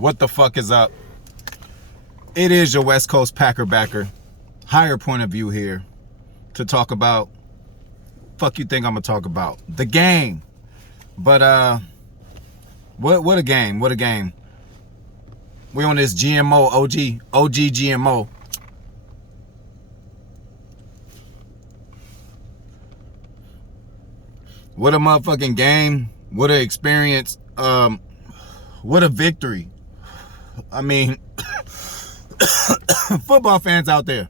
What the fuck is up? It is your West Coast Packer backer. Higher point of view here to talk about. Fuck you think I'm gonna talk about? The game. But what a game. What a game. We on this GMO OG GMO. What a motherfucking game. What an experience. What a victory. I mean, football fans out there,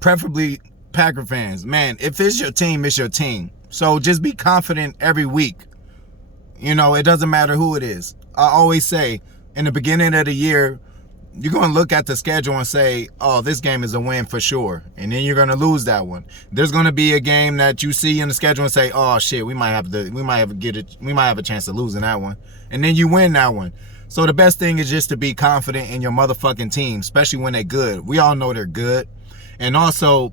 preferably Packer fans, man, if it's your team, it's your team. So just be confident every week. You know, it doesn't matter who it is. I always say, in the beginning of the year, you're going to look at the schedule and say, oh, this game is a win for sure. And then you're going to lose that one. There's going to be a game that you see in the schedule and say, oh shit, we might have a chance of losing that one. And then you win that one. So the best thing is just to be confident in your motherfucking team, especially when they're good. We all know they're good. And also,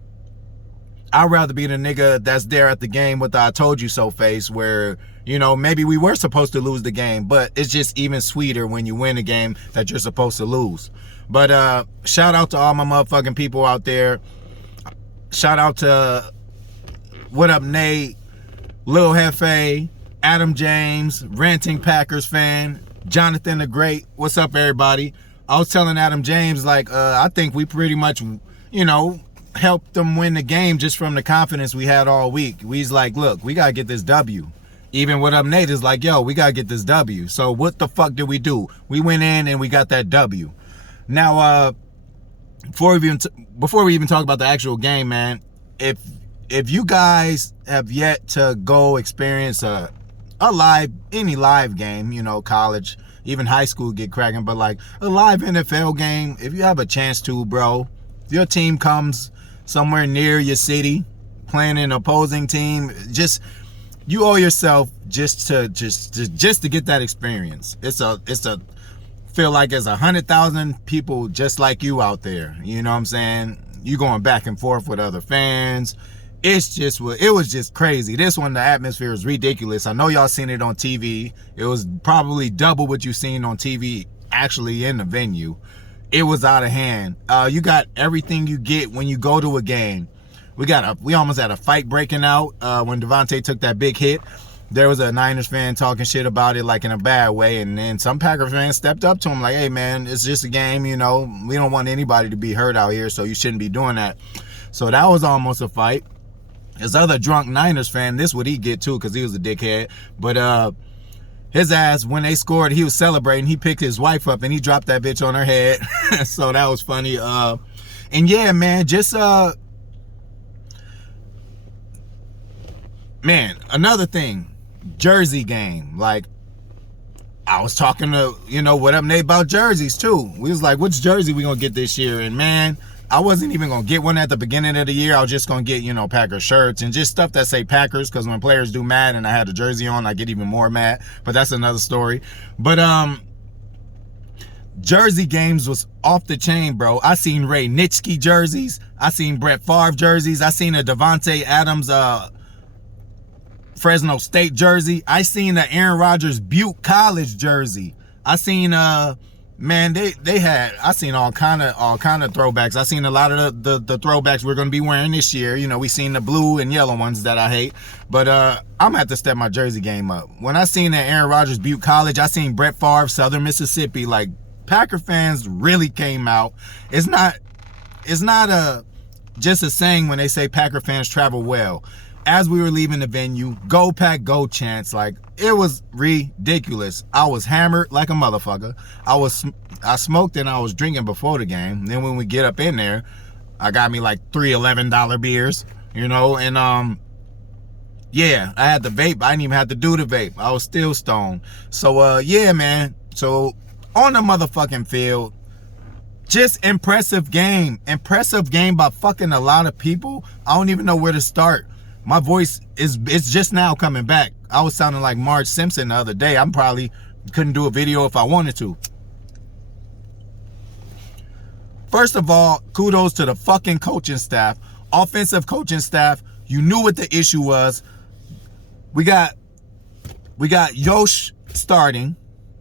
I'd rather be the nigga that's there at the game with the I told you so face where, you know, maybe we were supposed to lose the game, but it's just even sweeter when you win a game that you're supposed to lose. But shout out to all my motherfucking people out there. Shout out to What Up Nate, Lil Hefe, Adam James, Ranting Packers fan, Jonathan the Great. What's up, everybody? I was telling Adam James, like, I think we pretty much, you know, helped them win the game just from the confidence we had all week. We's like, look, we got to get this W. Even What Up Nate is like, yo, we got to get this W. So what the fuck did we do? We went in and we got that W. Now, before we even talk about the actual game, man, if you guys have yet to go experience any live game, you know, college, even high school get cracking, but like a live NFL game, if you have a chance to, bro, if your team comes somewhere near your city, playing an opposing team, just you owe yourself just to get that experience. It's feel like there's 100,000 people just like you out there. You know what I'm saying? You going back and forth with other fans. It was just crazy. This one, the atmosphere is ridiculous. I know y'all seen it on TV. It was probably double what you seen on TV actually in the venue. It was out of hand. You got everything you get when you go to a game. We almost had a fight breaking out when Devontae took that big hit. There was a Niners fan talking shit about it like in a bad way, and then some Packer fans stepped up to him like, hey man, it's just a game, you know. We don't want anybody to be hurt out here, so you shouldn't be doing that. So that was almost a fight. This other drunk Niners fan, this would he get too because he was a dickhead. But his ass, when they scored, he was celebrating. He picked his wife up and he dropped that bitch on her head. So that was funny. And yeah, man, just man, another thing, jersey game. Like, I was talking to, you know, What Up Nate about jerseys too. We was like, which jersey we gonna get this year? And man, I wasn't even gonna get one at the beginning of the year. I was just gonna get, you know, Packer shirts and just stuff that say Packers, because when players do mad and I had a jersey on, I get even more mad. But that's another story. But jersey games was off the chain, bro. I seen Ray Nitschke jerseys. I seen Brett Favre jerseys. I seen a Devontae Adams Fresno State jersey. I seen the Aaron Rodgers Butte College jersey. I seen man, I seen all kind of throwbacks. I seen a lot of the throwbacks we're gonna be wearing this year. You know, we seen the blue and yellow ones that I hate. But I'm gonna have to step my jersey game up. When I seen that Aaron Rodgers Butte College, I seen Brett Favre Southern Mississippi. Like, Packer fans really came out. It's not just a saying when they say Packer fans travel well. As we were leaving the venue, go Pack, go chants. Like, it was ridiculous. I was hammered like a motherfucker. I smoked and I was drinking before the game. Then when we get up in there, I got me like three $11 beers, you know, and yeah, I had the vape. I didn't even have to do the vape. I was still stoned. So yeah, man. So on the motherfucking field, just impressive game by fucking a lot of people. I don't even know where to start. My voice it's just now coming back. I was sounding like Marge Simpson the other day. I'm probably couldn't do a video if I wanted to. First of all, kudos to the fucking coaching staff, offensive coaching staff. You knew what the issue was. We got Yosh starting.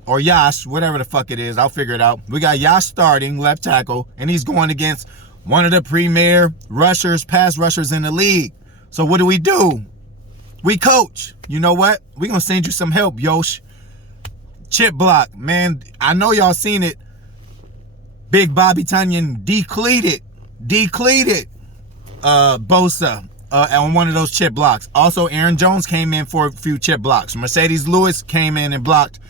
or Yash, whatever the fuck it is. I'll figure it out. We got Yash starting left tackle, and he's going against one of the premier pass rushers in the league. So what do? We coach. You know what? We're going to send you some help, Yosh. Chip block. Man, I know y'all seen it. Big Bobby Tunyon decleated Bosa on one of those chip blocks. Also, Aaron Jones came in for a few chip blocks. Mercedes Lewis came in and blocked.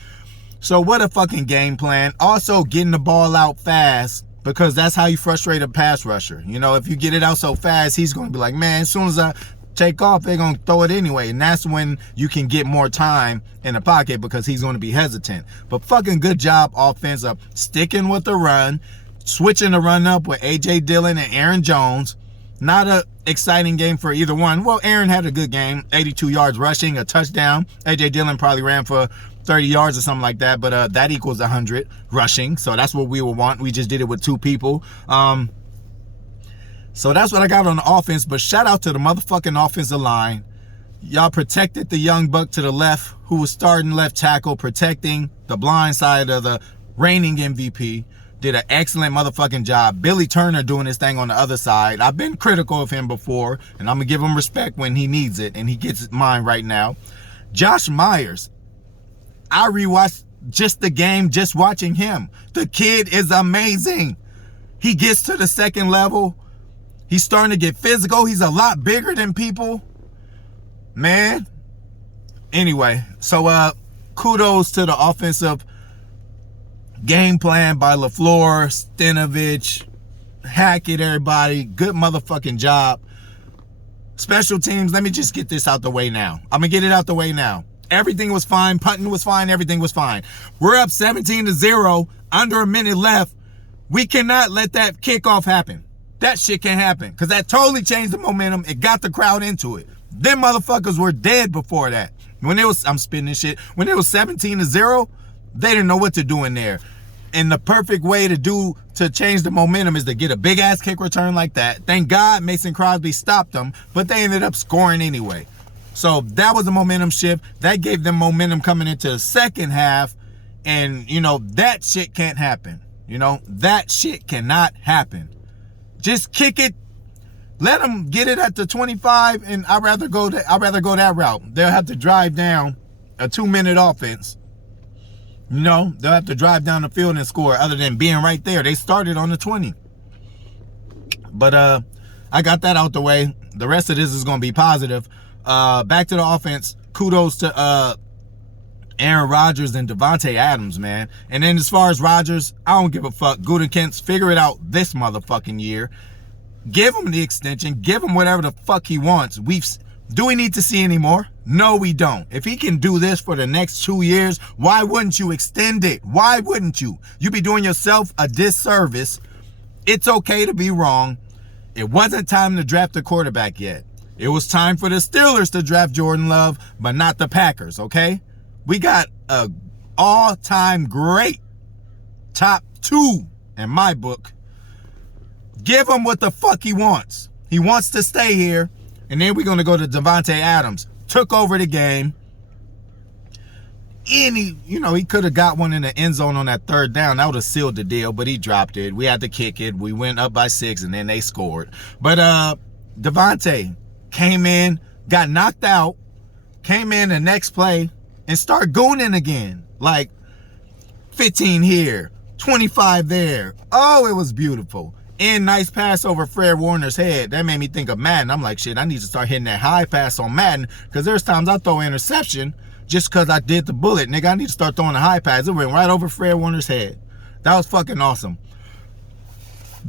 So what a fucking game plan. Also, getting the ball out fast, because that's how you frustrate a pass rusher. You know, if you get it out so fast, he's going to be like, man, as soon as I take off, they're going to throw it anyway. And that's when you can get more time in the pocket, because he's going to be hesitant. But fucking good job offensive, sticking with the run, switching the run up with A.J. Dillon and Aaron Jones. Not a exciting game for either one. Well, Aaron had a good game, 82 yards rushing, a touchdown. A.J. Dillon probably ran for 30 yards or something like that, but that equals 100 rushing. So that's what we would want. We just did it with 2 people. So that's what I got on the offense. But shout out to the motherfucking offensive line. Y'all protected the young buck to the left, who was starting left tackle, protecting the blind side of the reigning MVP. Did an excellent motherfucking job. Billy Turner doing his thing on the other side. I've been critical of him before, and I'm going to give him respect when he needs it, and he gets mine right now. Josh Myers. I rewatched just the game, just watching him. The kid is amazing. He gets to the second level. He's starting to get physical. He's a lot bigger than people. Man. Anyway, so kudos to the offensive game plan by LaFleur, Stenovich, Hackett, everybody. Good motherfucking job. Special teams, let me just get this out the way now. I'm going to get it out the way now. Everything was fine. Punting was fine. Everything was fine. We're up 17-0, under a minute left. We cannot let that kickoff happen. That shit can't happen, because that totally changed the momentum. It got the crowd into it. Them motherfuckers were dead before that. When it was, I'm spitting this shit. When it was 17-0, they didn't know what to do in there. And the perfect way to change the momentum is to get a big ass kick return like that. Thank God Mason Crosby stopped them, but they ended up scoring anyway. So that was a momentum shift. That gave them momentum coming into the second half. And, you know, that shit can't happen. You know, that shit cannot happen. Just kick it. Let them get it at the 25, and I'd rather go that route. They'll have to drive down a 2-minute offense. You know, they'll have to drive down the field and score, other than being right there. They started on the 20. But I got that out the way. The rest of this is going to be positive. Back to the offense. Kudos to Aaron Rodgers and Devontae Adams, man. And then as far as Rodgers, I don't give a fuck. Gutekunst, figure it out this motherfucking year. Give him the extension. Give him whatever the fuck he wants. Do we need to see any more? No, we don't. If he can do this for the next 2 years, why wouldn't you extend it? Why wouldn't you? You'd be doing yourself a disservice. It's okay to be wrong. It wasn't time to draft a quarterback yet. It was time for the Steelers to draft Jordan Love, but not the Packers, okay? We got a all-time great top 2 in my book. Give him what the fuck he wants. He wants to stay here. And then we're going to go to Devontae Adams. Took over the game. And he could have got one in the end zone on that third down. That would have sealed the deal, but he dropped it. We had to kick it. We went up by 6, and then they scored. But Devontae came in, got knocked out, came in the next play, and started gooning again. Like 15 here, 25 there. Oh, it was beautiful. And nice pass over Fred Warner's head. That made me think of Madden. I'm like, shit, I need to start hitting that high pass on Madden, because there's times I throw an interception just because I did the bullet. Nigga, I need to start throwing the high pass. It went right over Fred Warner's head. That was fucking awesome.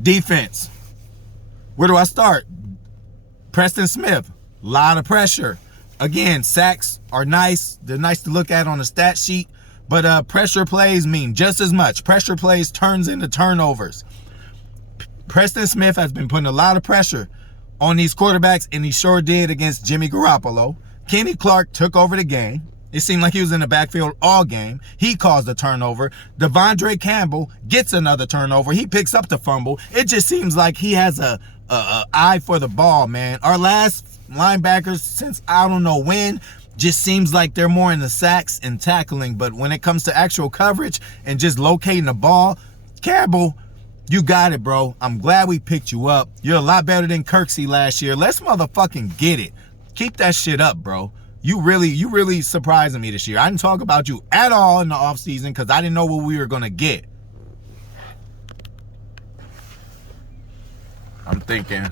Defense. Where do I start? Preston Smith. Lot of pressure. Again, sacks are nice. They're nice to look at on the stat sheet. But pressure plays mean just as much. Pressure plays turns into turnovers. Preston Smith has been putting a lot of pressure on these quarterbacks, and he sure did against Jimmy Garoppolo. Kenny Clark took over the game. It seemed like he was in the backfield all game. He caused a turnover. Devondre Campbell gets another turnover. He picks up the fumble. It just seems like he has a eye for the ball, man. Our last linebackers since I don't know when just seems like they're more in the sacks and tackling. But when it comes to actual coverage and just locating the ball, Campbell, you got it, bro. I'm glad we picked you up. You're a lot better than Kirksey last year. Let's motherfucking get it. Keep that shit up, bro. You really surprising me this year. I didn't talk about you at all in the offseason because I didn't know what we were going to get. I'm thinking,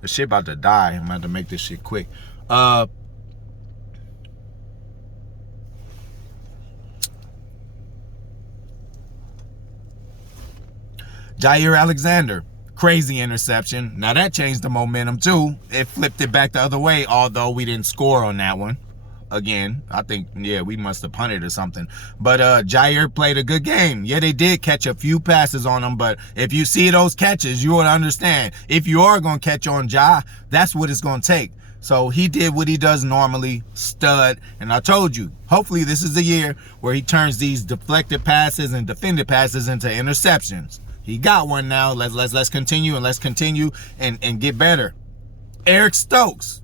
the shit about to die. I'm about to make this shit quick. Jair Alexander, crazy interception. Now that changed the momentum too. It flipped it back the other way, although we didn't score on that one. Again, I think, yeah, we must have punted or something. But Jair played a good game. Yeah, they did catch a few passes on him, but if you see those catches, you would understand. If you are going to catch on Ja, that's what it's going to take. So he did what he does normally, stud. And I told you, hopefully this is the year where he turns these deflected passes and defended passes into interceptions. He got one now. Let's continue and get better. Eric Stokes.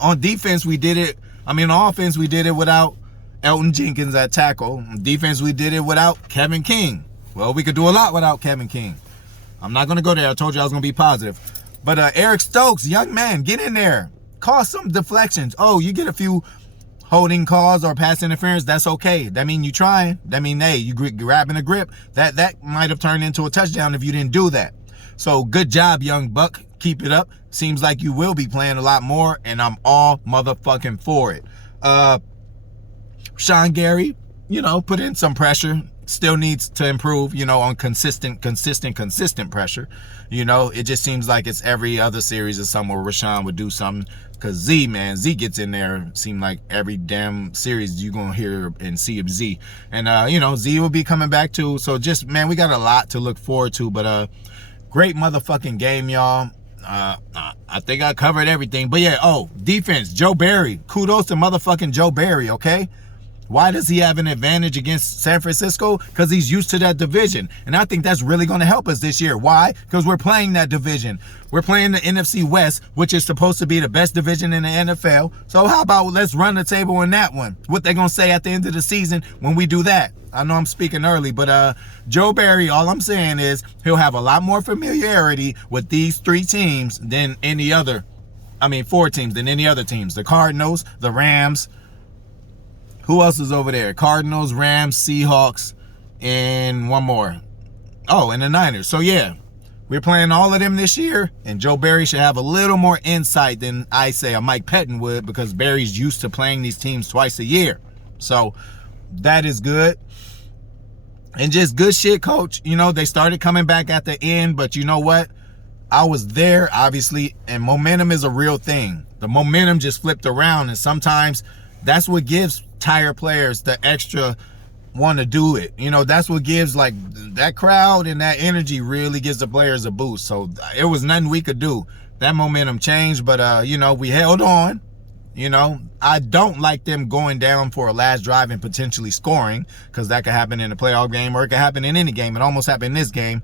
On defense, we did it. On offense, we did it without Elton Jenkins at tackle. On defense, we did it without Kevin King. Well, we could do a lot without Kevin King. I'm not going to go there. I told you I was going to be positive. But Eric Stokes, young man, get in there. Cause some deflections. Oh, you get a few holding calls or pass interference, that's okay. That mean you trying. That mean, hey, you grabbing a grip. That might have turned into a touchdown if you didn't do that. So good job, young buck. Keep it up. Seems like you will be playing a lot more, and I'm all motherfucking for it. Sean Gary, put in some pressure. Still needs to improve, on consistent pressure. It just seems like it's every other series or something where Rashawn would do something. Because Z gets in there. Seem like every damn series you're going to hear and see of Z. And, Z will be coming back too. So just, man, we got a lot to look forward to. But great motherfucking game, y'all. I think I covered everything. But yeah, defense, Joe Barry. Kudos to motherfucking Joe Barry, okay? Why does he have an advantage against San Francisco? Because he's used to that division. And I think that's really going to help us this year. Why? Because we're playing that division. We're playing the NFC West, which is supposed to be the best division in the NFL. So how about let's run the table in that one? What they going to say at the end of the season when we do that? I know I'm speaking early, but Joe Barry, all I'm saying is he'll have a lot more familiarity with these 4 teams than any other teams. The Cardinals, the Rams. Who else is over there? Cardinals, Rams, Seahawks, and one more. Oh, and the Niners. So, yeah, we're playing all of them this year, and Joe Barry should have a little more insight than I say a Mike Pettin would, because Barry's used to playing these teams twice a year. So, that is good. And just good shit, coach. They started coming back at the end, but you know what? I was there, obviously, and momentum is a real thing. The momentum just flipped around, and sometimes that's what gives tired players the extra want to do it. That's what gives, like, that crowd and that energy really gives the players a boost. So it was nothing we could do. That momentum changed, but we held on. I don't like them going down for a last drive and potentially scoring, because that could happen in a playoff game, or it could happen in any game. It almost happened in this game.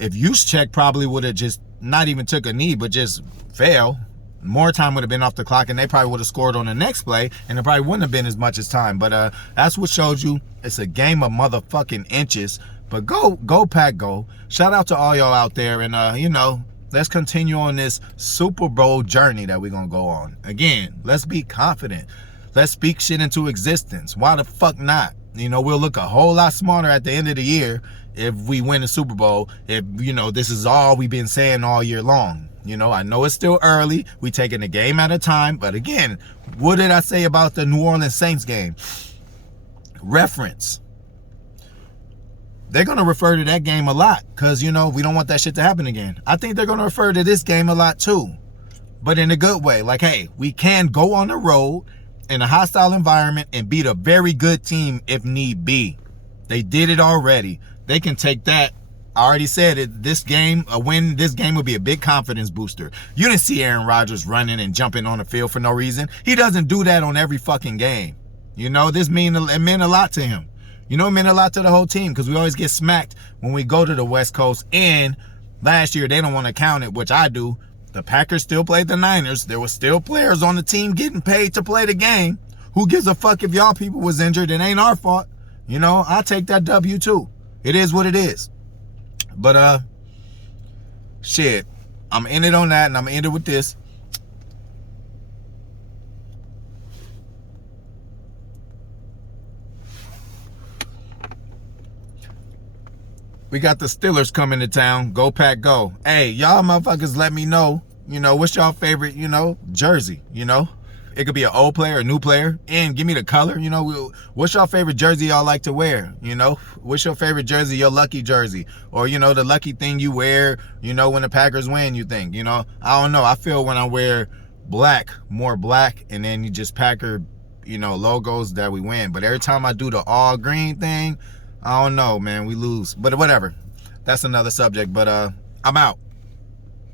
If Juszczyk probably would have just not even took a knee, but just fell, more time would have been off the clock, and they probably would have scored on the next play, and it probably wouldn't have been as much as time. But that's what showed you it's a game of motherfucking inches. But go Pack, go. Shout out to all y'all out there, and let's continue on this Super Bowl journey that we're gonna go on. Again, let's be confident. Let's speak shit into existence. Why the fuck not? We'll look a whole lot smarter at the end of the year if we win the Super Bowl, if this is all we've been saying all year long. I know it's still early. We taking a game at a time. But again, what did I say about the New Orleans Saints game? Reference. They're going to refer to that game a lot because, we don't want that shit to happen again. I think they're going to refer to this game a lot too, but in a good way. Like, hey, we can go on the road in a hostile environment and beat a very good team if need be. They did it already. They can take that. I already said it. A win this game would be a big confidence booster. You didn't see Aaron Rodgers running and jumping on the field for no reason. He doesn't do that on every fucking game. It meant a lot to him. It meant a lot to the whole team, because we always get smacked when we go to the West Coast. And last year, they don't want to count it, which I do. The Packers still played the Niners. There were still players on the team getting paid to play the game. Who gives a fuck if y'all people was injured? It ain't our fault. You know, I'll take that W too. It is what it is. But shit, I'm in it on that, and I'm gonna end it with this. We got the Steelers coming to town. Go Pack Go. Hey, y'all motherfuckers let me know, what's y'all favorite, jersey, It could be an old player, a new player, and give me the color, What's your favorite jersey y'all like to wear, What's your favorite jersey, your lucky jersey? Or, the lucky thing you wear, when the Packers win, you think, I don't know. I feel when I wear black, more black, and then you just Packer, logos that we win. But every time I do the all green thing, I don't know, man, we lose. But whatever. That's another subject. But I'm out.